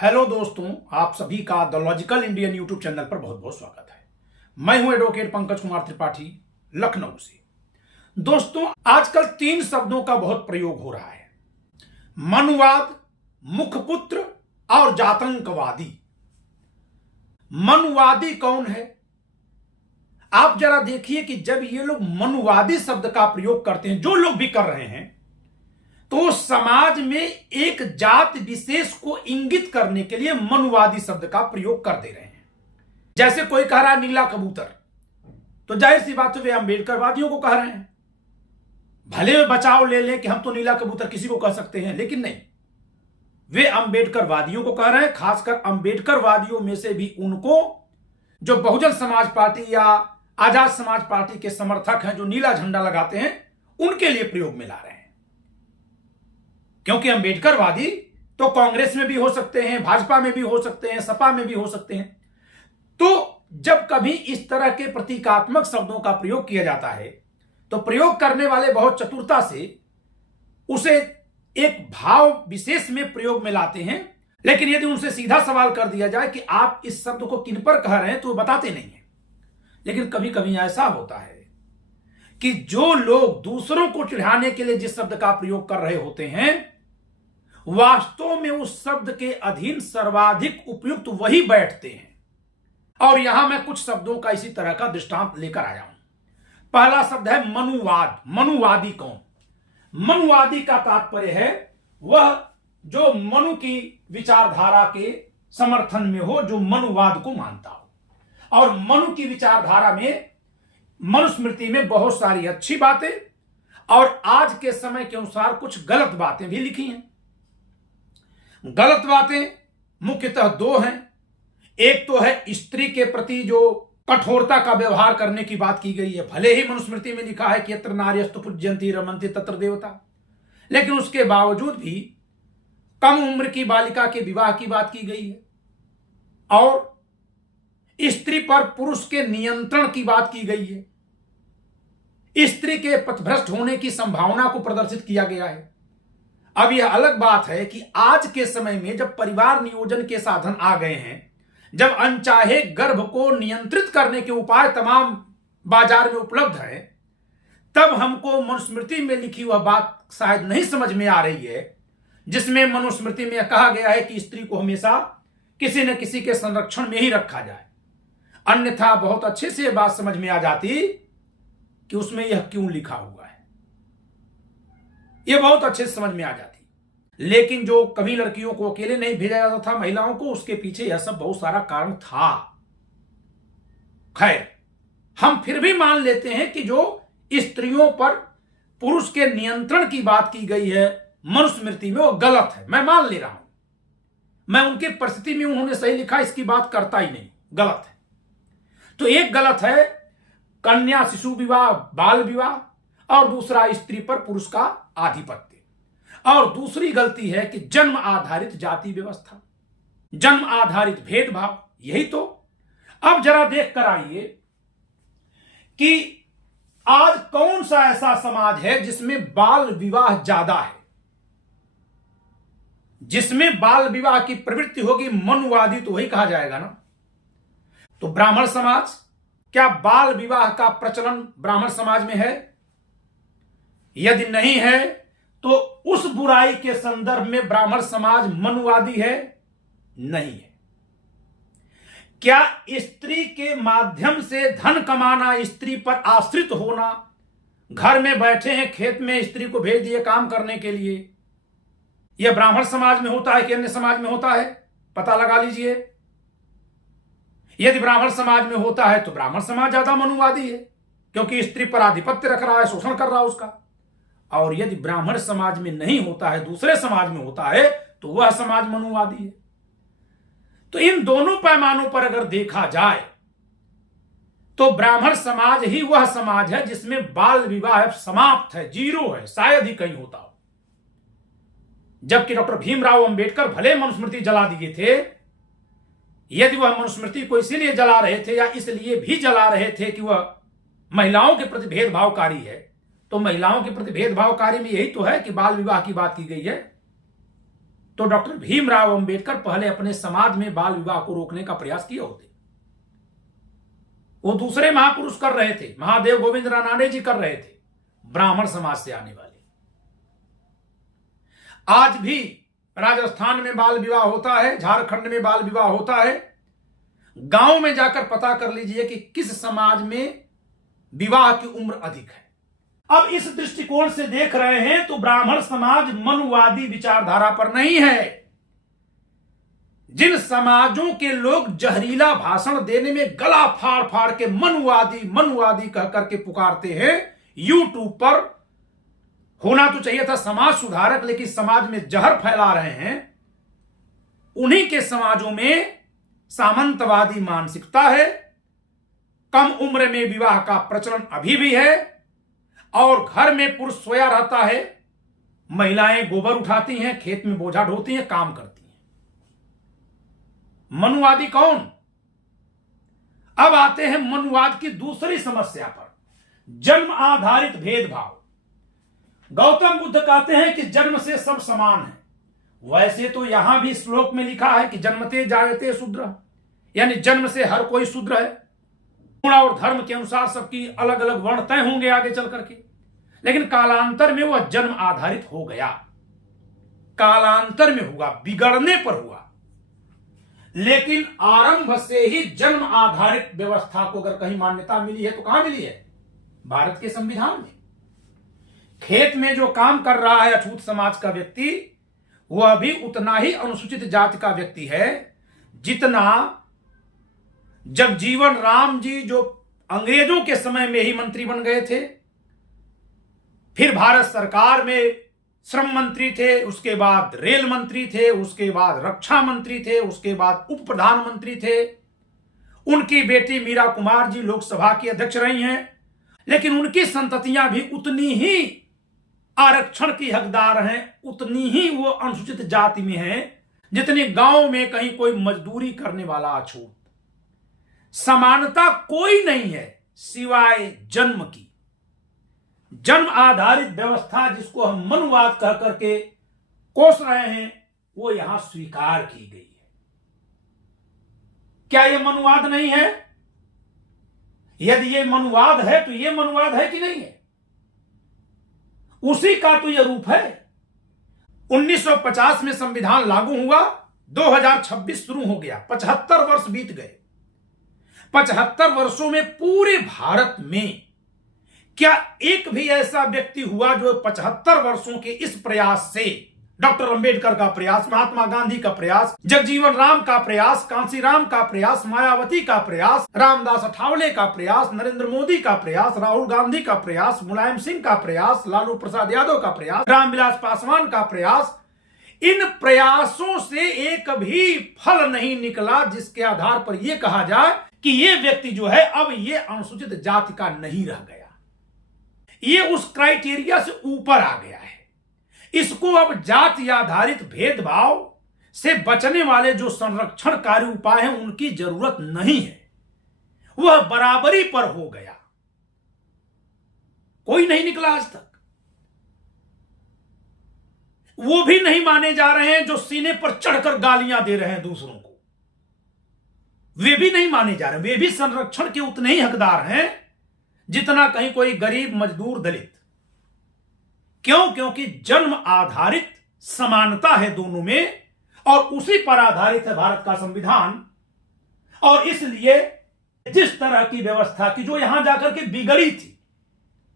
Hello दोस्तों, आप सभी का the logical Indian YouTube channel पर बहुत बहुत स्वागत है। मैं हूं एडवोकेट पंकज कुमार त्रिपाठी, लखनऊ से। दोस्तों, आजकल 3 शब्दों का बहुत प्रयोग हो रहा है: मनुवाद, मुखपुत्र और जातंकवादी। मनुवादी कौन है? आप जरा देखिए कि जब ये लोग मनुवादी शब्द का प्रयोग करते हैं, जो लोग भी कर रहे हैं, तो समाज में एक जात विशेष को इंगित करने के लिए मनुवादी शब्द का प्रयोग कर दे रहे हैं। जैसे कोई कह रहा है नीला कबूतर, तो जाहिर सी बात है वे अंबेडकरवादियों को कह रहे हैं। भले वे बचाव ले लें कि हम तो नीला कबूतर किसी को कह सकते हैं, लेकिन नहीं, वे अंबेडकरवादियों को कह रहे हैं। खासकर अंबेडकरवादियों में से भी उनको, जो बहुजन समाज पार्टी या आजाद समाज पार्टी के समर्थक हैं, जो नीला झंडा लगाते हैं, उनके लिए प्रयोग में ला रहे हैं। क्योंकि अंबेडकरवादी तो कांग्रेस में भी हो सकते हैं, भाजपा में भी हो सकते हैं, सपा में भी हो सकते हैं। तो जब कभी इस तरह के प्रतीकात्मक शब्दों का प्रयोग किया जाता है, तो प्रयोग करने वाले बहुत चतुरता से उसे एक भाव विशेष में प्रयोग में लाते हैं। लेकिन यदि उनसे सीधा सवाल कर दिया जाए कि आप इस शब्द को किन पर कह रहे हैं, तो वो बताते नहीं है। लेकिन कभी कभी ऐसा होता है कि जो लोग दूसरों को चिढ़ाने के लिए जिस शब्द का प्रयोग कर रहे होते हैं, वास्तव में उस शब्द के अधीन सर्वाधिक उपयुक्त वही बैठते हैं। और यहां मैं कुछ शब्दों का इसी तरह का दृष्टांत लेकर आया हूं। पहला शब्द है मनुवाद। मनुवादी कौन? मनुवादी का तात्पर्य है वह जो मनु की विचारधारा के समर्थन में हो, जो मनुवाद को मानता हो। और मनु की विचारधारा में, मनुस्मृति में बहुत सारी अच्छी बातें और आज के समय के अनुसार कुछ गलत बातें भी लिखी हैं। गलत बातें मुख्यतः 2 हैं। एक तो है स्त्री के प्रति जो कठोरता का व्यवहार करने की बात की गई है। भले ही मनुस्मृति में लिखा है कि यत्र नार्यस्तु पूज्यन्ति रमन्ति तत्र देवता, लेकिन उसके बावजूद भी कम उम्र की बालिका के विवाह की बात की गई है। और स्त्री पर पुरुष के नियंत्रण की बात की गई है। स्त्री के पथभ्रष्ट होने की संभावना को प्रदर्शित किया गया है। अब यह अलग बात है कि आज के समय में जब परिवार नियोजन के साधन आ गए हैं, जब अनचाहे गर्भ को नियंत्रित करने के उपाय तमाम बाजार में उपलब्ध है, तब हमको मनुस्मृति में लिखी वह बात शायद नहीं समझ में आ रही है, जिसमें मनुस्मृति में कहा गया है कि स्त्री को हमेशा किसी न किसी के संरक्षण में ही रखा जाए। अन्यथा बहुत अच्छे से यह बात समझ में आ जाती कि उसमें यह क्यों लिखा हुआ है। यह बहुत अच्छे से समझ में आ जाती। लेकिन जो कभी लड़कियों को अकेले नहीं भेजा जाता था, महिलाओं को, उसके पीछे यह सब बहुत सारा कारण था। खैर, हम फिर भी मान लेते हैं कि जो स्त्रियों पर पुरुष के नियंत्रण की बात की गई है मनुस्मृति में, वो गलत है। मैं मान ले रहा हूं, मैं उनके परिस्थिति में उन्होंने सही लिखा, इसकी बात करता ही नहीं, गलत है। तो एक गलत है कन्या शिशु विवाह, बाल विवाह, और दूसरा स्त्री पर पुरुष का आधिपत्य। और दूसरी गलती है कि जन्म आधारित जाति व्यवस्था, जन्म आधारित भेदभाव। यही तो। अब जरा देख कर आइए कि आज कौन सा ऐसा समाज है जिसमें बाल विवाह ज्यादा है, जिसमें बाल विवाह की प्रवृत्ति होगी। मनुवादी तो वही कहा जाएगा ना। तो ब्राह्मण समाज, क्या बाल विवाह का प्रचलन ब्राह्मण समाज में है? यदि नहीं है तो उस बुराई के संदर्भ में ब्राह्मण समाज मनुवादी है? नहीं है। क्या स्त्री के माध्यम से धन कमाना, स्त्री पर आश्रित होना, घर में बैठे हैं खेत में स्त्री को भेज दिए काम करने के लिए, यह ब्राह्मण समाज में होता है कि अन्य समाज में होता है? पता लगा लीजिए। यदि ब्राह्मण समाज में होता है तो ब्राह्मण समाज ज्यादा मनुवादी है, क्योंकि स्त्री पर आधिपत्य रख रहा है, शोषण कर रहा है उसका। और यदि ब्राह्मण समाज में नहीं होता है, दूसरे समाज में होता है, तो वह समाज मनुवादी है। तो इन दोनों पैमानों पर अगर देखा जाए तो ब्राह्मण समाज ही वह समाज है जिसमें बाल विवाह समाप्त है, 0 है, शायद ही कहीं होता हो। जबकि डॉक्टर भीमराव अंबेडकर भले मनुस्मृति जला दिए थे, यदि वह मनुस्मृति को इसीलिए जला रहे थे या इसलिए भी जला रहे थे कि वह महिलाओं के प्रति भेदभावकारी है, तो महिलाओं के प्रति भेदभावकारी में यही तो है कि बाल विवाह की बात की गई है। तो डॉक्टर भीमराव अंबेडकर पहले अपने समाज में बाल विवाह को रोकने का प्रयास किए होते। वो दूसरे महापुरुष कर रहे थे, महादेव गोविंद रानड़े जी कर रहे थे, ब्राह्मण समाज से आने वाले। आज भी राजस्थान में बाल विवाह होता है, झारखंड में बाल विवाह होता है। गांव में जाकर पता कर लीजिए कि किस समाज में विवाह की उम्र अधिक है। अब इस दृष्टिकोण से देख रहे हैं तो ब्राह्मण समाज मनुवादी विचारधारा पर नहीं है। जिन समाजों के लोग जहरीला भाषण देने में गला फाड़ फाड़ के मनुवादी मनुवादी कह करके पुकारते हैं, यूट्यूब पर होना तो चाहिए था समाज सुधारक, लेकिन समाज में जहर फैला रहे हैं, उन्हीं के समाजों में सामंतवादी मानसिकता है। कम उम्र में विवाह का प्रचलन अभी भी है और घर में पुरुष सोया रहता है, महिलाएं गोबर उठाती हैं, खेत में बोझा ढोती हैं, काम करती हैं। मनुवादी कौन? अब आते हैं मनुवाद की दूसरी समस्या पर, जन्म आधारित भेदभाव। गौतम बुद्ध कहते हैं कि जन्म से सब समान है। वैसे तो यहां भी श्लोक में लिखा है कि जन्मते जायते शूद्र, यानी जन्म से हर कोई शूद्र है। गुण और धर्म के अनुसार सबकी अलग अलग वर्ण तय होंगे आगे चल करके, लेकिन कालांतर में वह जन्म आधारित हो गया। कालांतर में हुआ, बिगड़ने पर हुआ, लेकिन आरंभ से ही जन्म आधारित व्यवस्था को अगर कहीं मान्यता मिली है तो कहां मिली है? भारत के संविधान में। खेत में जो काम कर रहा है अछूत समाज का व्यक्ति, वह भी उतना ही अनुसूचित जाति का व्यक्ति है जितना जगजीवन राम जी, जो अंग्रेजों के समय में ही मंत्री बन गए थे, फिर भारत सरकार में श्रम मंत्री थे, उसके बाद रेल मंत्री थे, उसके बाद रक्षा मंत्री थे, उसके बाद उप प्रधानमंत्री थे। उनकी बेटी मीरा कुमार जी लोकसभा की अध्यक्ष रही हैं, लेकिन उनकी संततियां भी उतनी ही आरक्षण की हकदार हैं, उतनी ही वो अनुसूचित जाति में हैं जितनी गांव में कहीं कोई मजदूरी करने वाला अछूत। समानता कोई नहीं है सिवाय जन्म की। जन्म आधारित व्यवस्था जिसको हम मनुवाद कह करके कोस रहे हैं, वो यहां स्वीकार की गई है। क्या यह मनुवाद नहीं है? यदि ये मनुवाद है तो ये मनुवाद है कि नहीं है? उसी का तो यह रूप है। 1950 में संविधान लागू हुआ, 2026 शुरू हो गया, 75 वर्ष बीत गए। 75 वर्षों में पूरे भारत में क्या एक भी ऐसा व्यक्ति हुआ जो 75 वर्षों के इस प्रयास से, डॉक्टर अंबेडकर का प्रयास, महात्मा गांधी का प्रयास, जगजीवन राम का प्रयास, कांसीराम का प्रयास, मायावती का प्रयास, रामदास अठावले का प्रयास, नरेंद्र मोदी का प्रयास, राहुल गांधी का प्रयास, मुलायम सिंह का प्रयास, लालू प्रसाद यादव का प्रयास, रामविलास पासवान का प्रयास, इन प्रयासों से एक भी फल नहीं निकला जिसके आधार पर यह कहा जाए कि यह व्यक्ति जो है अब यह अनुसूचित जाति का नहीं रह गया, ये उस क्राइटेरिया से ऊपर आ गया है। इसको अब जाति आधारित भेदभाव से बचने वाले जो संरक्षणकारी उपाय हैं उनकी जरूरत नहीं है, वह बराबरी पर हो गया। कोई नहीं निकला आज तक। वो भी नहीं माने जा रहे हैं जो सीने पर चढ़कर गालियां दे रहे हैं दूसरों को, वे भी नहीं माने जा रहे। वे भी संरक्षण के उतने ही हकदार हैं जितना कहीं कोई गरीब, मजदूर, दलित। क्यों? क्योंकि जन्म आधारित समानता है दोनों में और उसी पर आधारित है भारत का संविधान। और इसलिए जिस तरह की व्यवस्था की जो यहां जाकर के बिगड़ी थी,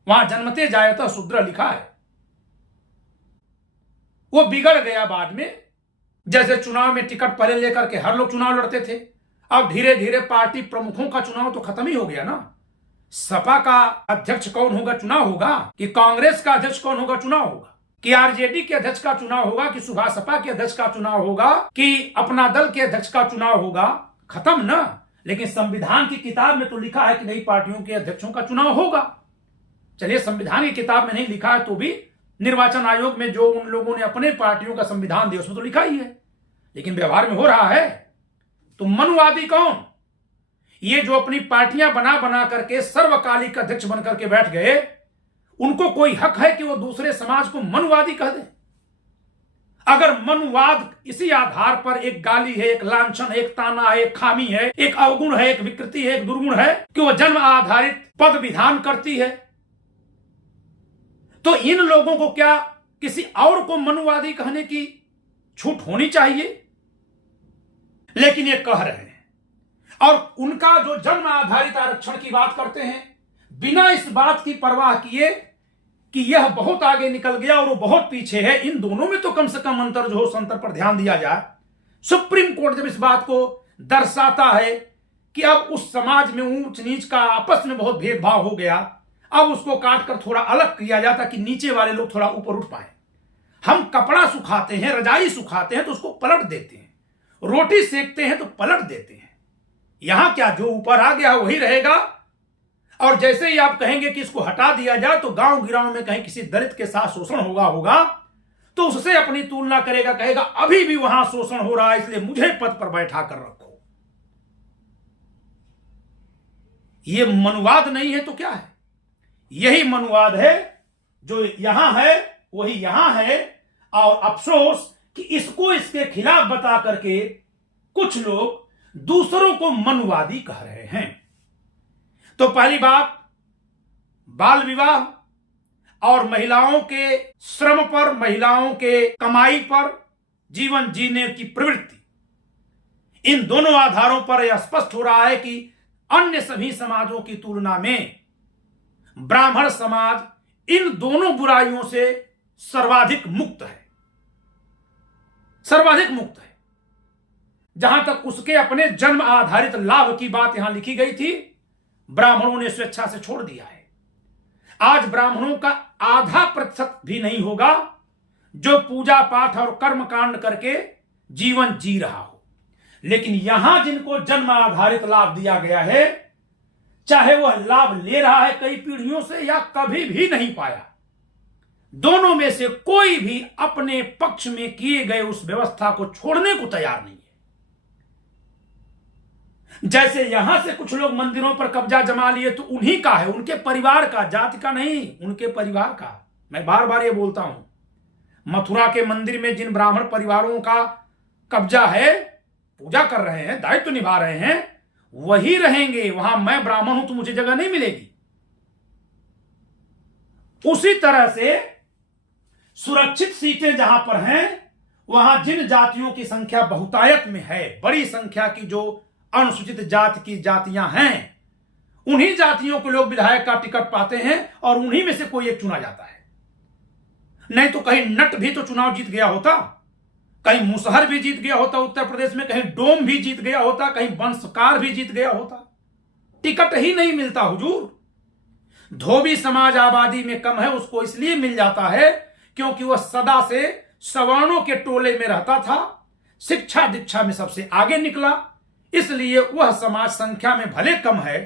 वहां जन्मते जायता शूद्र लिखा है, वो बिगड़ गया बाद में। जैसे चुनाव में टिकट पहले लेकर के हर लोग चुनाव लड़ते थे, अब धीरे धीरे पार्टी प्रमुखों का चुनाव तो खत्म ही हो गया ना। सपा का अध्यक्ष कौन होगा चुनाव होगा, कि कांग्रेस का अध्यक्ष कौन होगा चुनाव होगा, कि आरजेडी के अध्यक्ष का चुनाव होगा, कि सुभाष सपा के अध्यक्ष का चुनाव होगा, कि अपना दल के अध्यक्ष का चुनाव होगा, खत्म ना। लेकिन संविधान की किताब में तो लिखा है कि नई पार्टियों के अध्यक्षों का चुनाव होगा। चलिए, संविधान की किताब में नहीं लिखा है तो भी निर्वाचन आयोग में जो उन लोगों ने अपने पार्टियों का संविधान दिया उसमें तो लिखा ही है, लेकिन व्यवहार में हो रहा है। तो मनुवादी कौन? ये जो अपनी पार्टियां बना बना करके सर्वकालिक अध्यक्ष बनकर के बैठ गए, उनको कोई हक है कि वो दूसरे समाज को मनुवादी कह दे? अगर मनुवाद इसी आधार पर एक गाली है, एक लांछन है, एक ताना है, एक खामी है, एक अवगुण है, एक विकृति है, एक दुर्गुण है कि वह जन्म आधारित पद विधान करती है, तो इन लोगों को क्या किसी और को मनुवादी कहने की छूट होनी चाहिए? लेकिन ये कह रहे हैं, और उनका जो जन्म आधारित आरक्षण की बात करते हैं बिना इस बात की परवाह किए कि यह बहुत आगे निकल गया और वो बहुत पीछे है। इन दोनों में तो कम से कम अंतर जो हो, उस अंतर पर ध्यान दिया जाए। सुप्रीम कोर्ट जब इस बात को दर्शाता है कि अब उस समाज में ऊंच नीच का आपस में बहुत भेदभाव हो गया, अब उसको काट कर थोड़ा अलग किया जाता कि नीचे वाले लोग थोड़ा ऊपर उठ पाए। हम कपड़ा सुखाते हैं, रजाई सुखाते हैं तो उसको पलट देते हैं, रोटी सेकते हैं तो पलट देते हैं। यहां क्या जो ऊपर आ गया वही रहेगा, और जैसे ही आप कहेंगे कि इसको हटा दिया जाए तो गांव गिराव में कहीं किसी दलित के साथ शोषण होगा तो उससे अपनी तुलना करेगा, कहेगा अभी भी वहां शोषण हो रहा है, इसलिए मुझे पद पर बैठा कर रखो। यह मनुवाद नहीं है तो क्या है? यही मनुवाद है, जो यहां है वही यहां है। और अफसोस कि इसको इसके खिलाफ बता करके कुछ लोग दूसरों को मनुवादी कह रहे हैं। तो पहली बात, बाल विवाह और महिलाओं के श्रम पर, महिलाओं के कमाई पर जीवन जीने की प्रवृत्ति, इन दोनों आधारों पर यह स्पष्ट हो रहा है कि अन्य सभी समाजों की तुलना में ब्राह्मण समाज इन दोनों बुराइयों से सर्वाधिक मुक्त है, सर्वाधिक मुक्त है। जहां तक उसके अपने जन्म आधारित लाभ की बात यहां लिखी गई थी, ब्राह्मणों ने स्वेच्छा से छोड़ दिया है। आज ब्राह्मणों का 0.5% भी नहीं होगा जो पूजा पाठ और कर्म कांड करके जीवन जी रहा हो। लेकिन यहां जिनको जन्म आधारित लाभ दिया गया है, चाहे वह लाभ ले रहा है कई पीढ़ियों से या कभी भी नहीं पाया, दोनों में से कोई भी अपने पक्ष में किए गए उस व्यवस्था को छोड़ने को तैयार नहीं है। जैसे यहां से कुछ लोग मंदिरों पर कब्जा जमा लिए तो उन्हीं का है, उनके परिवार का, जाति का नहीं, उनके परिवार का। मैं बार बार ये बोलता हूं, मथुरा के मंदिर में जिन ब्राह्मण परिवारों का कब्जा है, पूजा कर रहे हैं, दायित्व निभा रहे हैं, वही रहेंगे वहां। मैं ब्राह्मण हूं तो मुझे जगह नहीं मिलेगी। उसी तरह से सुरक्षित सीटें जहां पर हैं, वहां जिन जातियों की संख्या बहुतायत में है, बड़ी संख्या की जो अनुसूचित जाति की जातियां हैं, उन्हीं जातियों के लोग विधायक का टिकट पाते हैं और उन्हीं में से कोई एक चुना जाता है। नहीं तो कहीं नट भी तो चुनाव जीत गया होता, कहीं मुसहर भी जीत गया होता उत्तर प्रदेश में, कहीं डोम भी जीत गया होता, कहीं बंसकार भी जीत गया होता। टिकट ही नहीं मिलता हुजूर। धोबी समाज आबादी में कम है, उसको इसलिए मिल जाता है क्योंकि वह सदा से सवर्णों के टोले में रहता था, शिक्षा दीक्षा में सबसे आगे निकला, इसलिए वह समाज संख्या में भले कम है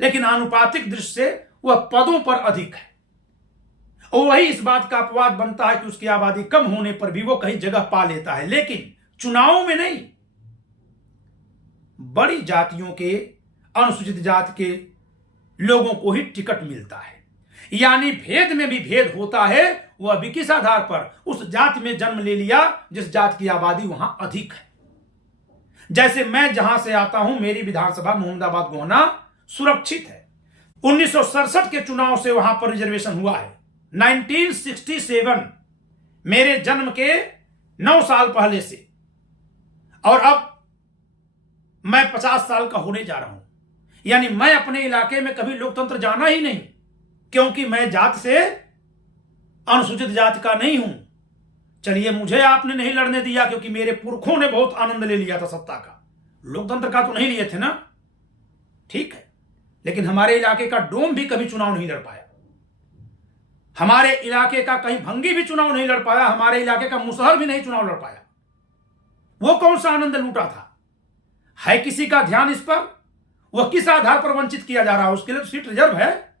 लेकिन आनुपातिक दृष्टि से वह पदों पर अधिक है। और वही इस बात का अपवाद बनता है कि उसकी आबादी कम होने पर भी वो कहीं जगह पा लेता है, लेकिन चुनावों में नहीं। बड़ी जातियों के, अनुसूचित जाति के लोगों को ही टिकट मिलता है। यानी भेद में भी भेद होता है, वह भी किस आधार पर? उस जाति में जन्म ले लिया जिस जाति की आबादी वहां अधिक है। जैसे मैं जहां से आता हूं, मेरी विधानसभा मोहम्मदाबाद गोहना सुरक्षित है। 1967 के चुनाव से वहां पर रिजर्वेशन हुआ है। 1967 मेरे जन्म के 9 साल पहले से, और अब मैं 50 साल का होने जा रहा हूं। यानी मैं अपने इलाके में कभी लोकतंत्र जाना ही नहीं, क्योंकि मैं जाति से अनुसूचित जाति का नहीं हूं। चलिए, मुझे आपने नहीं लड़ने दिया क्योंकि मेरे पुरखों ने बहुत आनंद ले लिया था सत्ता का, लोकतंत्र का तो नहीं लिए थे ना, ठीक है। लेकिन हमारे इलाके का डोम भी कभी चुनाव नहीं लड़ पाया, हमारे इलाके का कहीं भंगी भी चुनाव नहीं लड़ पाया, हमारे इलाके का मुसहर भी नहीं चुनाव लड़ पाया। वो कौन सा आनंद लूटा था? है किसी का ध्यान इस पर? वह किस आधार पर वंचित किया जा रहा है? उसके लिए तो सीट रिजर्व है,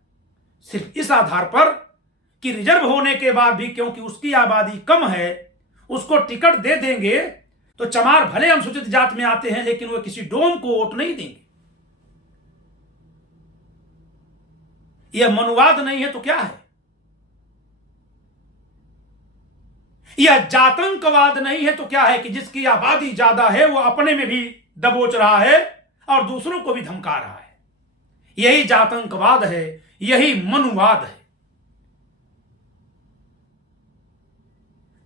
सिर्फ इस आधार पर कि रिजर्व होने के बाद भी क्योंकि उसकी आबादी कम है, उसको टिकट दे देंगे तो चमार भले अनुसूचित जाति में आते हैं लेकिन वो किसी डोम को वोट नहीं देंगे। यह मनुवाद नहीं है तो क्या है? यह जातंकवाद नहीं है तो क्या है कि जिसकी आबादी ज्यादा है वो अपने में भी दबोच रहा है और दूसरों को भी धमका रहा है। यही जातंकवाद है, यही मनुवाद है।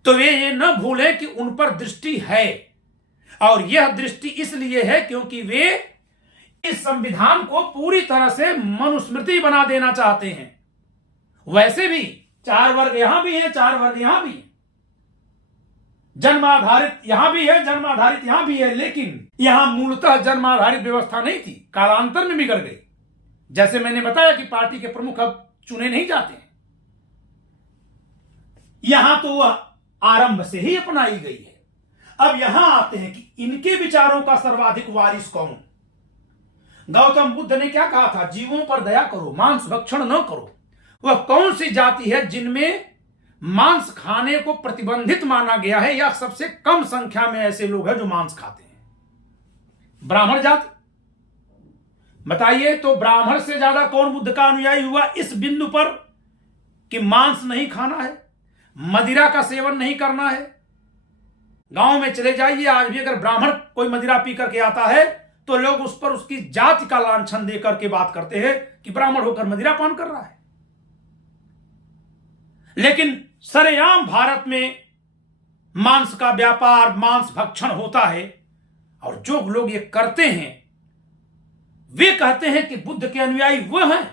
तो वे ये न भूलें कि उन पर दृष्टि है, और यह दृष्टि इसलिए है क्योंकि वे इस संविधान को पूरी तरह से मनुस्मृति बना देना चाहते हैं। वैसे भी 4 वर्ग यहां भी है, 4 वर्ग यहां भी है, जन्माधारित यहां भी है, जन्माधारित यहां भी है, लेकिन यहां मूलतः जन्माधारित व्यवस्था नहीं थी, कालांतर में बिगड़ गई। जैसे मैंने बताया कि पार्टी के प्रमुख अब चुने नहीं जाते हैं, यहां तो वह आरंभ से ही अपनाई गई है। अब यहां आते हैं कि इनके विचारों का सर्वाधिक वारिस कौन। गौतम बुद्ध ने क्या कहा था? जीवों पर दया करो, मांस भक्षण न करो। वह कौन सी जाति है जिनमें मांस खाने को प्रतिबंधित माना गया है, या सबसे कम संख्या में ऐसे लोग हैं जो मांस खाते हैं? ब्राह्मण जाति। बताइए तो ब्राह्मण से ज्यादा कौन बुद्ध का अनुयायी हुआ इस बिंदु पर कि मांस नहीं खाना है, मदिरा का सेवन नहीं करना है? गांव में चले जाइए, आज भी अगर ब्राह्मण कोई मदिरा पी करके आता है तो लोग उस पर उसकी जाति का लांछन देकर के बात करते हैं कि ब्राह्मण होकर मदिरा पान कर रहा है। लेकिन सरेआम भारत में मांस का व्यापार, मांस भक्षण होता है, और जो लोग ये करते हैं वे कहते हैं कि बुद्ध के अनुयायी वो हैं,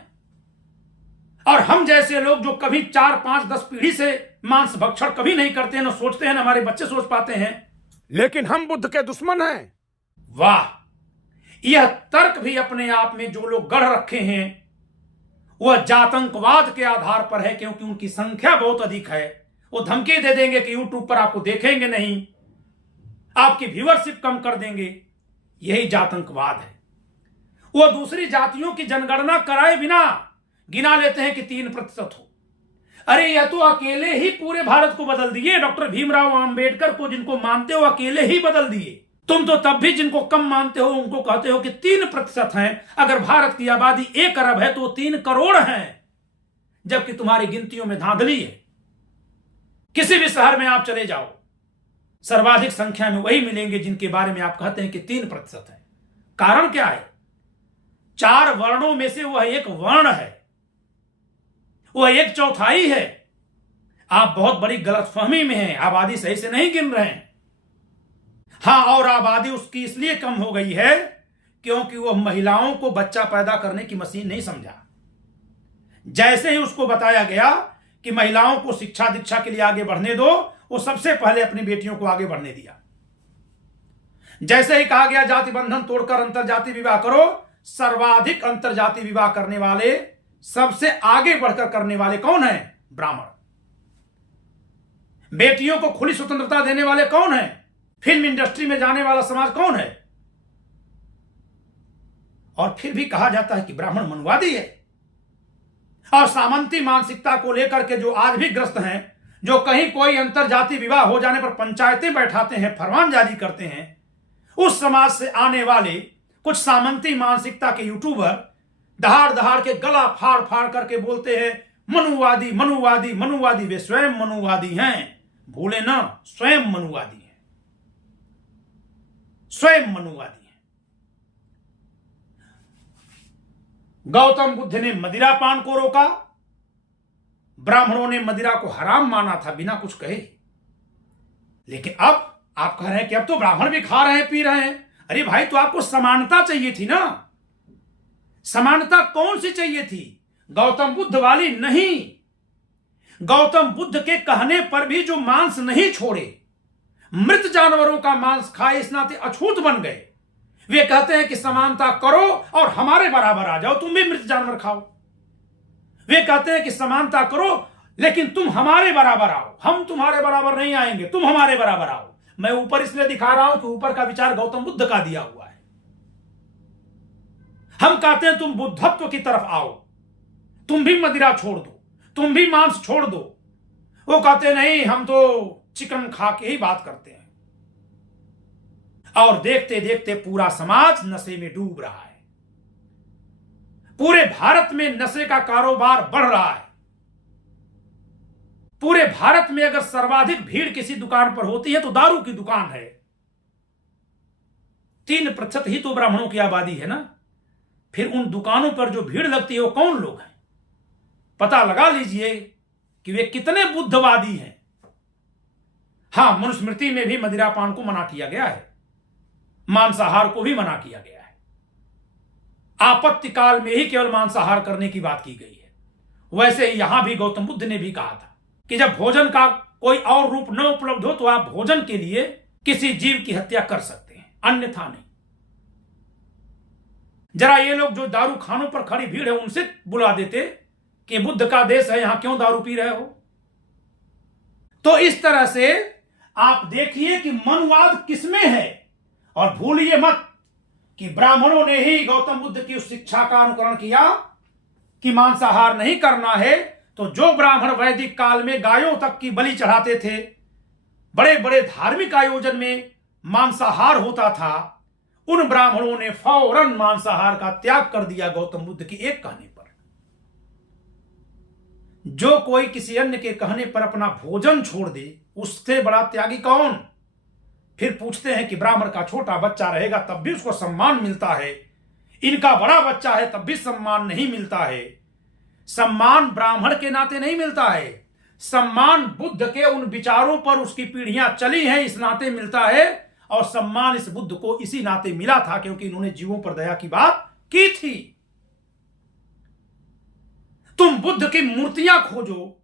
और हम जैसे लोग जो कभी 4, 5, 10 पीढ़ी से मांस भक्षण कभी नहीं करते हैं, न सोचते हैं, न हमारे बच्चे सोच पाते हैं, लेकिन हम बुद्ध के दुश्मन हैं। वाह! यह तर्क भी अपने आप में जो लोग गढ़ रखे हैं वह जातंकवाद के आधार पर है, क्योंकि उनकी संख्या बहुत अधिक है। वो धमकी दे देंगे कि यूट्यूब पर आपको देखेंगे नहीं, आपकी व्यूअरशिप कम कर देंगे। यही जातंकवाद है। वो दूसरी जातियों की जनगणना कराए बिना गिना लेते हैं कि 3% हो। अरे यह तो अकेले ही पूरे भारत को बदल दिए। डॉक्टर भीमराव अंबेडकर को जिनको मानते हो अकेले ही बदल दिए। तुम तो तब भी जिनको कम मानते हो उनको कहते हो कि 3% हैं। अगर भारत की आबादी 1 अरब है तो 3 करोड़ हैं, जबकि तुम्हारी गिनतियों में धांधली है। किसी भी शहर में आप चले जाओ, सर्वाधिक संख्या में वही मिलेंगे जिनके बारे में आप कहते हैं कि 3% है। कारण क्या है? 4 वर्णों में से वह एक वर्ण है, वह 1/4 है। आप बहुत बड़ी गलतफहमी में हैं, आबादी सही से नहीं गिन रहे हैं। हां, और आबादी उसकी इसलिए कम हो गई है क्योंकि वह महिलाओं को बच्चा पैदा करने की मशीन नहीं समझा। जैसे ही उसको बताया गया कि महिलाओं को शिक्षा दीक्षा के लिए आगे बढ़ने दो, वो सबसे पहले अपनी बेटियों को आगे बढ़ने दिया। जैसे ही कहा गया जाति बंधन तोड़कर अंतरजातीय विवाह करो, सर्वाधिक अंतरजातीय विवाह करने वाले, सबसे आगे बढ़कर करने वाले कौन है? ब्राह्मण। बेटियों को खुली स्वतंत्रता देने वाले कौन है? फिल्म इंडस्ट्री में जाने वाला समाज कौन है? और फिर भी कहा जाता है कि ब्राह्मण मनुवादी है। और सामंती मानसिकता को लेकर के जो आज भी ग्रस्त हैं, जो कहीं कोई अंतरजातीय विवाह हो जाने पर पंचायतें बैठाते हैं, फरमान जारी करते हैं, उस समाज से आने वाले कुछ सामंती मानसिकता के यूट्यूबर दहाड़ दहाड़ के गला फाड़ फाड़ करके बोलते हैं मनुवादी मनुवादी मनुवादी। वे स्वयं मनुवादी हैं, भूले ना, स्वयं मनुवादी हैं, स्वयं मनुवादी हैं। गौतम बुद्ध ने मदिरा पान को रोका, ब्राह्मणों ने मदिरा को हराम माना था बिना कुछ कहे। लेकिन अब आप कह रहे हैं कि अब तो ब्राह्मण भी खा रहे हैं, पी रहे हैं। अरे भाई, तो आपको समानता चाहिए थी ना। समानता कौन सी चाहिए थी? गौतम बुद्ध वाली नहीं। गौतम बुद्ध के कहने पर भी जो मांस नहीं छोड़े, मृत जानवरों का मांस खाए, इस नाते अछूत बन गए। वे कहते हैं कि समानता करो और हमारे बराबर आ जाओ, तुम भी मृत जानवर खाओ। वे कहते हैं कि समानता करो लेकिन तुम हमारे बराबर आओ, हम तुम्हारे बराबर नहीं आएंगे, तुम हमारे बराबर आओ। मैं ऊपर इसलिए दिखा रहा हूं कि ऊपर का विचार गौतम बुद्ध का दिया हुआ है। हम कहते हैं तुम बुद्धत्व की तरफ आओ, तुम भी मदिरा छोड़ दो, तुम भी मांस छोड़ दो। वो कहते नहीं, हम तो चिकन खा के ही बात करते हैं। और देखते देखते पूरा समाज नशे में डूब रहा है। पूरे भारत में नशे का कारोबार बढ़ रहा है। पूरे भारत में अगर सर्वाधिक भीड़ किसी दुकान पर होती है तो दारू की दुकान है। 3% ही तो ब्राह्मणों की आबादी है ना। फिर उन दुकानों पर जो भीड़ लगती है वो कौन लोग हैं? पता लगा लीजिए कि वे कितने बुद्धवादी हैं। हां, मनुस्मृति में भी मदिरापान को मना किया गया है, मांसाहार को भी मना किया गया है। आपत्ति काल में ही केवल मांसाहार करने की बात की गई है। वैसे ही यहां भी गौतम बुद्ध ने भी कहा था कि जब भोजन का कोई और रूप न उपलब्ध हो तो आप भोजन के लिए किसी जीव की हत्या कर सकते हैं, अन्यथा नहीं। जरा ये लोग जो दारू खानों पर खड़ी भीड़ है उनसे बुला देते कि बुद्ध का देश है, यहां क्यों दारू पी रहे हो। तो इस तरह से आप देखिए कि मनवाद किसमें है। और भूलिए मत कि ब्राह्मणों ने ही गौतम बुद्ध की उस शिक्षा का अनुकरण किया कि मांसाहार नहीं करना है। तो जो ब्राह्मण वैदिक काल में गायों तक की बलि चढ़ाते थे, बड़े बड़े धार्मिक आयोजन में मांसाहार होता था, उन ब्राह्मणों ने फौरन मांसाहार का त्याग कर दिया गौतम बुद्ध की एक कहने पर। जो कोई किसी अन्य के कहने पर अपना भोजन छोड़ दे, उससे बड़ा त्यागी कौन। फिर पूछते हैं कि ब्राह्मण का छोटा बच्चा रहेगा तब भी उसको सम्मान मिलता है, इनका बड़ा बच्चा है तब भी सम्मान नहीं मिलता है। सम्मान ब्राह्मण के नाते नहीं मिलता है, सम्मान बुद्ध के उन विचारों पर उसकी पीढ़ियां चली हैं इस नाते मिलता है। और सम्मान इस बुद्ध को इसी नाते मिला था क्योंकि इन्होंने जीवों पर दया की बात की थी। तुम बुद्ध की मूर्तियां खोजो,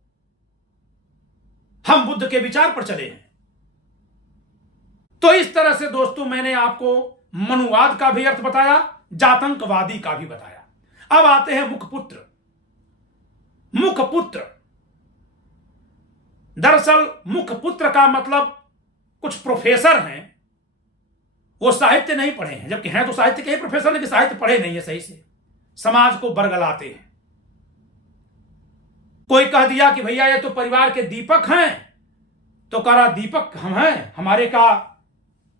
हम बुद्ध के विचार पर चले हैं। तो इस तरह से दोस्तों मैंने आपको मनुवाद का भी अर्थ बताया, जातंकवादी का भी बताया। अब आते हैं मुखपुत्र। मुखपुत्र, दरअसल मुखपुत्र का मतलब कुछ प्रोफेसर हैं, वो साहित्य नहीं पढ़े हैं, जबकि हैं तो साहित्य के ही प्रोफेसर, लेकिन साहित्य पढ़े नहीं है सही से, समाज को बरगलाते हैं। कोई कह दिया कि भैया ये तो परिवार के दीपक हैं, तो कह रहा दीपक हम हैं, हमारे का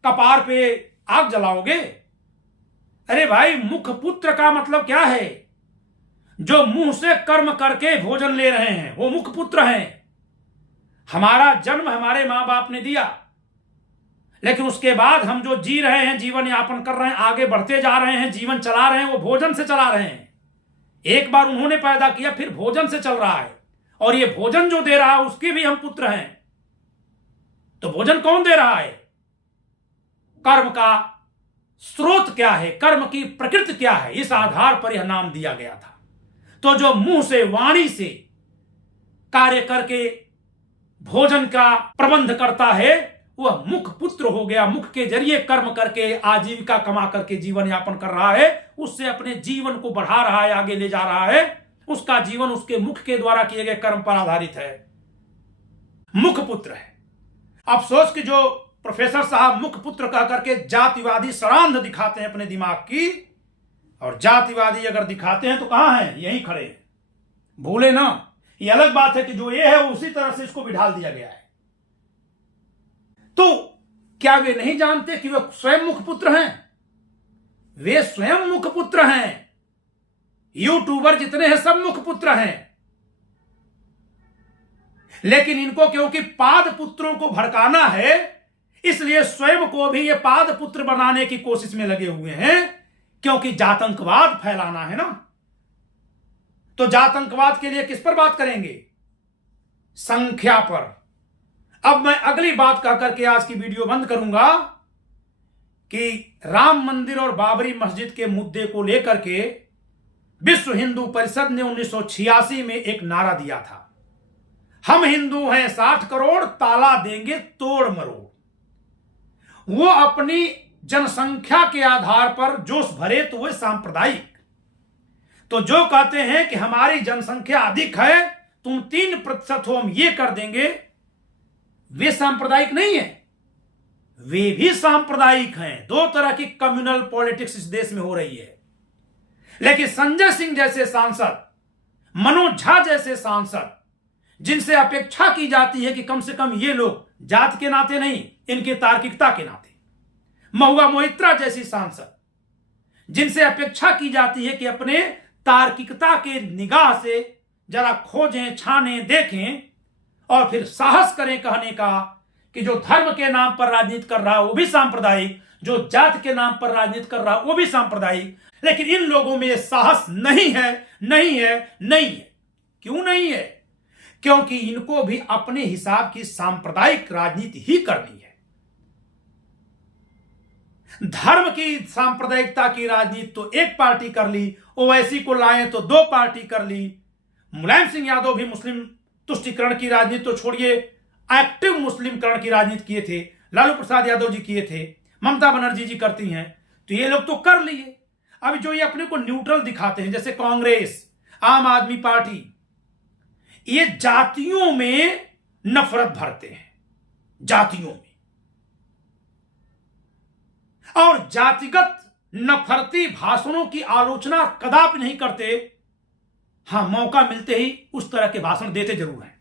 कपार पे आग जलाओगे। अरे भाई, मुखपुत्र का मतलब क्या है? जो मुंह से कर्म करके भोजन ले रहे हैं वो मुखपुत्र हैं। हमारा जन्म हमारे मां बाप ने दिया, लेकिन उसके बाद हम जो जी रहे हैं, जीवन यापन कर रहे हैं, आगे बढ़ते जा रहे हैं, जीवन चला रहे हैं, वो भोजन से चला रहे हैं। एक बार उन्होंने पैदा किया, फिर भोजन से चल रहा है, और ये भोजन जो दे रहा है उसके भी हम पुत्र हैं। तो भोजन कौन दे रहा है? कर्म का स्रोत क्या है, कर्म की प्रकृति क्या है, इस आधार पर यह नाम दिया गया था। तो जो मुंह से, वाणी से कार्य करके भोजन का प्रबंध करता है वह मुख पुत्र हो गया। मुख के जरिए कर्म करके आजीविका कमा करके जीवन यापन कर रहा है, उससे अपने जीवन को बढ़ा रहा है, आगे ले जा रहा है। उसका जीवन उसके मुख के द्वारा किए गए कर्म पर आधारित है, मुख पुत्र है। अफसोस कि जो प्रोफेसर साहब मुख पुत्र कह करके जातिवादी सरांध दिखाते हैं अपने दिमाग की, और जातिवादी अगर दिखाते हैं तो कहां हैं? यहीं खड़े हैं। भूले ना, ये अलग बात है कि जो ये है उसी तरह से इसको बिठाल दिया गया है। तो क्या वे नहीं जानते कि वे स्वयं मुखपुत्र हैं? वे स्वयं मुखपुत्र हैं। यूट्यूबर जितने हैं सब मुखपुत्र हैं, लेकिन इनको क्योंकि पाद पुत्रों को भड़काना है, इसलिए स्वयं को भी ये पाद पुत्र बनाने की कोशिश में लगे हुए हैं, क्योंकि जातंकवाद फैलाना है ना। तो जातंकवाद के लिए किस पर बात करेंगे? संख्या पर। अब मैं अगली बात कह करके आज की वीडियो बंद करूंगा कि राम मंदिर और बाबरी मस्जिद के मुद्दे को लेकर के विश्व हिंदू परिषद ने 1986 में एक नारा दिया था, हम हिंदू हैं 60 करोड़, ताला देंगे तोड़ मरोड़। वो अपनी जनसंख्या के आधार पर जोश भरे तो वे सांप्रदायिक। तो जो कहते हैं कि हमारी जनसंख्या अधिक है, तुम 3% हो, हम ये कर देंगे, वे सांप्रदायिक नहीं है, वे भी सांप्रदायिक हैं। दो तरह की कम्युनल पॉलिटिक्स इस देश में हो रही है। लेकिन संजय सिंह जैसे सांसद, मनोज झा जैसे सांसद, जिनसे अपेक्षा की जाती है कि कम से कम ये लोग जात के नाते नहीं, इनकी तार्किकता के नाते, महुआ मोइत्रा जैसी सांसद, जिनसे अपेक्षा की जाती है कि अपने तार्किकता के निगाह से जरा खोजें, छानें, देखें, और फिर साहस करें कहने का कि जो धर्म के नाम पर राजनीति कर रहा है वो भी सांप्रदायिक, जो जात के नाम पर राजनीति कर रहा है वो भी सांप्रदायिक। लेकिन इन लोगों में साहस नहीं है, नहीं है, नहीं है। क्यों नहीं है? क्योंकि इनको भी अपने हिसाब की सांप्रदायिक राजनीति ही करनी है। धर्म की सांप्रदायिकता की राजनीति तो एक पार्टी कर ली, ओवैसी को लाए तो दो पार्टी कर ली। मुलायम सिंह यादव भी मुस्लिम तुष्टीकरण की राजनीति तो छोड़िए, एक्टिव मुस्लिमकरण की राजनीति किए थे। लालू प्रसाद यादव जी किए थे, ममता बनर्जी जी करती हैं, तो ये लोग तो कर लिए। अब जो ये अपने को न्यूट्रल दिखाते हैं, जैसे कांग्रेस, आम आदमी पार्टी, ये जातियों में नफरत भरते हैं, जातियों में, और जातिगत नफरती भाषणों की आलोचना कदापि नहीं करते। हां, मौका मिलते ही उस तरह के भाषण देते जरूर हैं।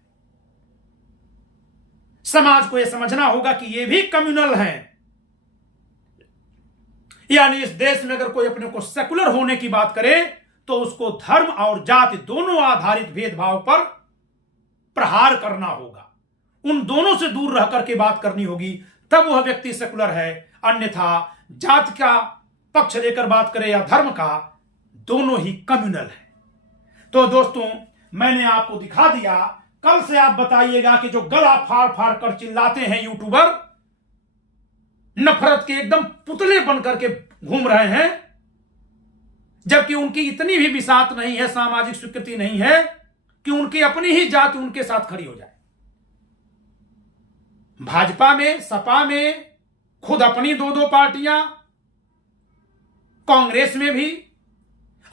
समाज को यह समझना होगा कि ये भी कम्युनल हैं, यानी इस देश में अगर कोई अपने को सेकुलर होने की बात करे तो उसको धर्म और जाति दोनों आधारित भेदभाव पर प्रहार करना होगा, उन दोनों से दूर रह करके बात करनी होगी, तब वह व्यक्ति सेकुलर है। अन्यथा जाति का पक्ष लेकर बात करे या धर्म का, दोनों ही कम्युनल है। तो दोस्तों, मैंने आपको दिखा दिया। कल से आप बताइएगा कि जो गला फाड़ फाड़ कर चिल्लाते हैं यूट्यूबर, नफरत के एकदम पुतले बनकर के घूम रहे हैं, जबकि उनकी इतनी भी बिसात नहीं है, सामाजिक स्वीकृति नहीं है कि उनकी अपनी ही जाति उनके साथ खड़ी हो जाए। भाजपा में, सपा में खुद अपनी दो दो पार्टियां, कांग्रेस में भी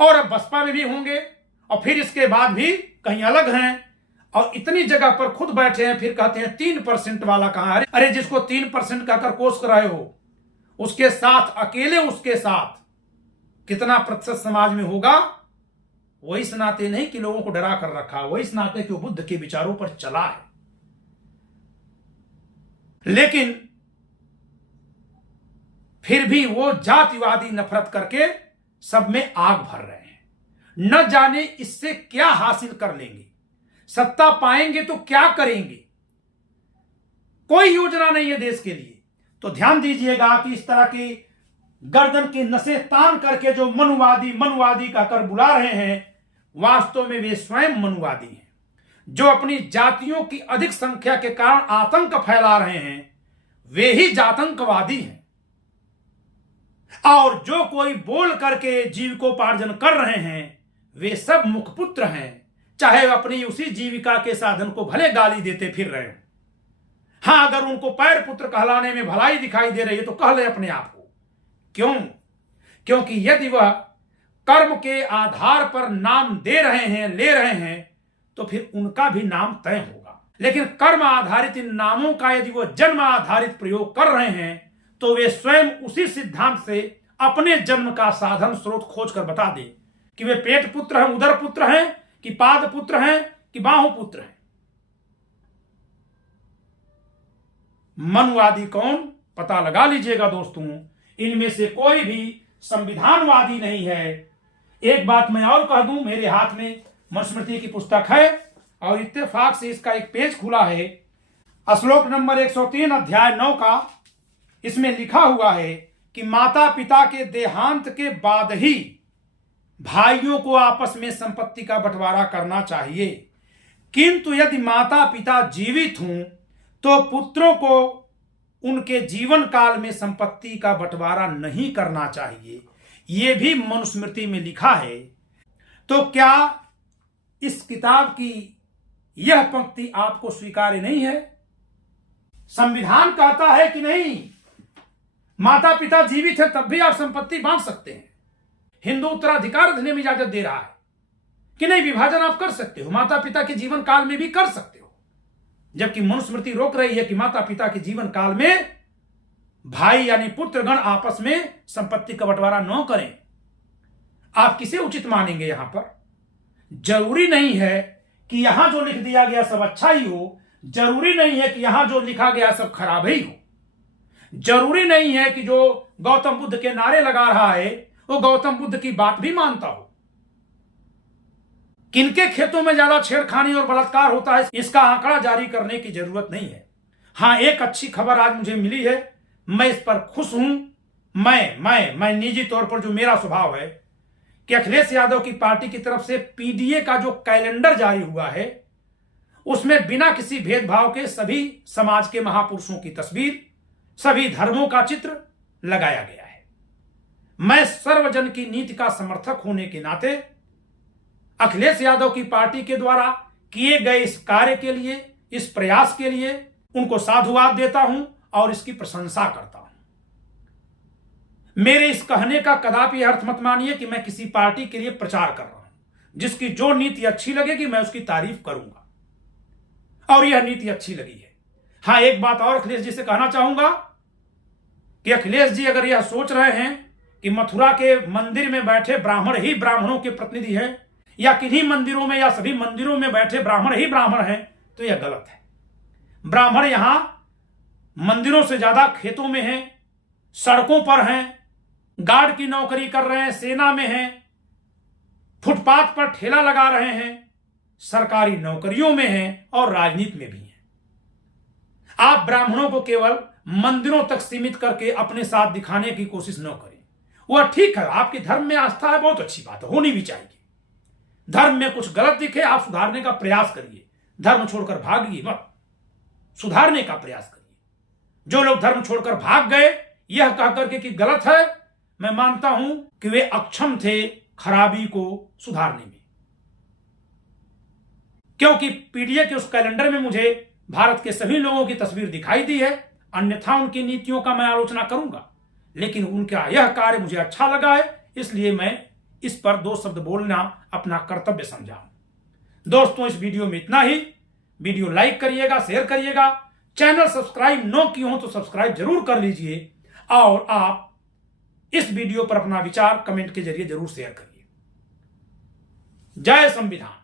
और अब बसपा में भी होंगे, और फिर इसके बाद भी कहीं अलग हैं, और इतनी जगह पर खुद बैठे हैं, फिर कहते हैं 3% वाला कहां है। अरे जिसको 3% का कर कोस कर रहे हो, उसके साथ, अकेले उसके साथ कितना प्रतिशत समाज में होगा, वो इस नाते नहीं कि लोगों को डरा कर रखा, वो इस नाते कि वो बुद्ध के विचारों पर चला है। लेकिन फिर भी वो जातिवादी नफरत करके सब में आग भर रहे हैं। न जाने इससे क्या हासिल कर लेंगे, सत्ता पाएंगे तो क्या करेंगे, कोई योजना नहीं है देश के लिए। तो ध्यान दीजिएगा कि इस तरह की गर्दन की नसें तान करके जो मनुवादी कहकर बुला रहे हैं, वास्तव में वे स्वयं मनुवादी हैं। जो अपनी जातियों की अधिक संख्या के कारण आतंक फैला रहे हैं, वे ही जातंकवादी हैं। और जो कोई बोल करके जीविकोपार्जन कर रहे हैं, वे सब मुखपुत्र हैं, चाहे अपनी उसी जीविका के साधन को भले गाली देते फिर रहे हैं। हां, अगर उनको पैर पुत्र कहलाने में भलाई दिखाई दे रही है तो कह ले अपने आप को। क्यों? क्योंकि यदि वह कर्म के आधार पर नाम दे रहे हैं, ले रहे हैं, तो फिर उनका भी नाम तय होगा। लेकिन कर्म आधारित इन नामों का यदि वो जन्म आधारित प्रयोग कर रहे हैं, तो वे स्वयं उसी सिद्धांत से अपने जन्म का साधन स्रोत खोज कर बता दें कि वे पेट पुत्र हैं, उदर पुत्र हैं, कि पाद पुत्र हैं, कि बाहु पुत्र हैं। मनुवादी कौन, पता लगा लीजिएगा दोस्तों। इनमें से कोई भी संविधानवादी नहीं है। एक बात मैं और कह दूं, मेरे हाथ में मनुस्मृति की पुस्तक है और इत्तेफाक से इसका एक पेज खुला है, श्लोक नंबर 103 अध्याय 9 का। इसमें लिखा हुआ है कि माता पिता के देहांत के बाद ही भाइयों को आपस में संपत्ति का बंटवारा करना चाहिए, किंतु यदि माता पिता जीवित हों तो पुत्रों को उनके जीवन काल में संपत्ति का बंटवारा नहीं करना चाहिए। यह भी मनुस्मृति में लिखा है। तो क्या इस किताब की यह पंक्ति आपको स्वीकार्य नहीं है? संविधान कहता है कि नहीं, माता पिता जीवित है तब भी आप संपत्ति बांट सकते हैं। हिंदू उत्तराधिकार अधिनियम इजाजत दे रहा है कि नहीं, विभाजन आप कर सकते हो, माता पिता के जीवन काल में भी कर सकते हो। जबकि मनुस्मृति रोक रही है कि माता पिता के जीवन काल में भाई यानी पुत्रगण आपस में संपत्ति का बंटवारा न करें। आप किसे उचित मानेंगे? यहां पर जरूरी नहीं है कि यहां जो लिख दिया गया सब अच्छा ही हो, जरूरी नहीं है कि यहां जो लिखा गया सब खराब ही हो, जरूरी नहीं है कि जो गौतम बुद्ध के नारे लगा रहा है वो गौतम बुद्ध की बात भी मानता हो। किनके खेतों में ज्यादा छेड़खानी और बलात्कार होता है इसका आंकड़ा जारी करने की जरूरत नहीं है। हां, एक अच्छी खबर आज मुझे मिली है, मैं इस पर खुश हूं। मैं निजी तौर पर, जो मेरा स्वभाव है, कि अखिलेश यादव की पार्टी की तरफ से पीडीए का जो कैलेंडर जारी हुआ है उसमें बिना किसी भेदभाव के सभी समाज के महापुरुषों की तस्वीर, सभी धर्मों का चित्र लगाया गया है। मैं सर्वजन की नीति का समर्थक होने के नाते अखिलेश यादव की पार्टी के द्वारा किए गए इस कार्य के लिए, इस प्रयास के लिए उनको साधुवाद देता हूं और इसकी प्रशंसा करता हूं। मेरे इस कहने का कदापि अर्थ मत मानिए कि मैं किसी पार्टी के लिए प्रचार कर रहा हूं। जिसकी जो नीति अच्छी लगेगी मैं उसकी तारीफ करूंगा और यह नीति अच्छी लगी है। हां, एक बात और अखिलेश जी से कहना चाहूंगा कि अखिलेश जी अगर यह सोच रहे हैं कि मथुरा के मंदिर में बैठे ब्राह्मण ही ब्राह्मणों के प्रतिनिधि हैं या किन्हीं मंदिरों में या सभी मंदिरों में बैठे ब्राह्मण ही ब्राह्मण हैं, तो यह गलत है। ब्राह्मण यहां मंदिरों से ज्यादा खेतों में हैं, सड़कों पर हैं, गार्ड की नौकरी कर रहे हैं, सेना में हैं, फुटपाथ पर ठेला लगा रहे हैं, सरकारी नौकरियों में हैं और राजनीति में भी हैं। आप ब्राह्मणों को केवल मंदिरों तक सीमित करके अपने साथ दिखाने की कोशिश न करें। वह ठीक है, आपके धर्म में आस्था है, बहुत अच्छी बात है, होनी भी चाहिए। धर्म में कुछ गलत दिखे आप सुधारने का प्रयास करिए, धर्म छोड़कर भागिए मत, सुधारने का प्रयास करिए। जो लोग धर्म छोड़कर भाग गए यह कहकर के कि गलत है, मैं मानता हूं कि वे अक्षम थे खराबी को सुधारने में, क्योंकि पीडीए के उस कैलेंडर में मुझे भारत के सभी लोगों की तस्वीर दिखाई दी है। अन्यथा उनकी नीतियों का मैं आलोचना करूंगा, लेकिन उनका यह कार्य मुझे अच्छा लगा है, इसलिए मैं इस पर दो शब्द बोलना अपना कर्तव्य समझा हूं। दोस्तों, इस वीडियो में इतना ही। वीडियो लाइक करिएगा, शेयर करिएगा, चैनल सब्सक्राइब न किए हो तो सब्सक्राइब जरूर कर लीजिए और आप इस वीडियो पर अपना विचार कमेंट के जरिए जरूर शेयर करिए। जय संविधान।